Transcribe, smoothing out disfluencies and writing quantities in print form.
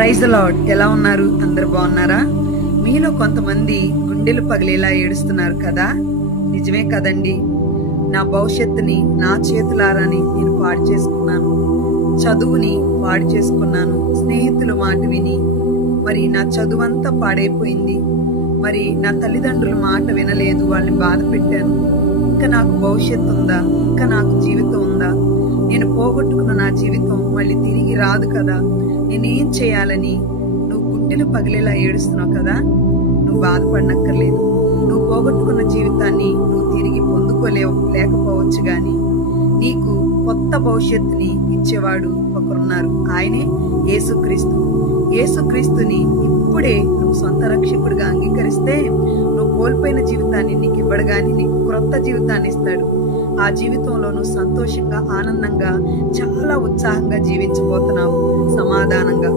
Praise the lord. ఎలా ఉన్నారు? అందరు బాగున్నారా? మీలో కొంతమంది గుండెలు పగిలేలా ఏడుస్తున్నారు కదా. నిజమే కదండి. నా భవిష్యత్తుని నా చేతులారాని నేను పాడు చేసుకున్నాను, చదువుని పాడు చేసుకున్నాను, స్నేహితుల మాట విని మరి నా చదువంతా పాడైపోయింది. మరి నా తల్లిదండ్రుల మాట వినలేదు, వాళ్ళని బాధ పెట్టాను. ఇంకా నాకు భవిష్యత్తు ఉందా? ఇంకా నాకు జీవితం ఉందా? నేను పోగొట్టుకున్న నా జీవితం మళ్ళీ తిరిగి రాదు కదా. నేనేం చేయాలని నువ్వు గుండెలు పగిలేలా ఏడుస్తున్నావు కదా. నువ్వు బాధపడనక్కర్లేదు. నువ్వు పోగొట్టుకున్న జీవితాన్ని నువ్వు తిరిగి లేకపోవచ్చు కానీ నీకు కొత్త భవిష్యత్తుని ఇచ్చేవాడు ఒకరున్నారు. ఆయనే యేసుక్రీస్తు. యేసుక్రీస్తుని ఇప్పుడే నువ్వు సొంత రక్షకుడిగా అంగీకరిస్తే నువ్వు కోల్పోయిన జీవితాన్ని నీకు ఇవ్వడు కానీ నీకు క్రొత్త జీవితాన్ని ఇస్తాడు. ఆ జీవితంలో నువ్వు సంతోషంగా, ఆనందంగా, చాలా ఉత్సాహంగా జీవించబోతున్నావు, సమాధానంగా.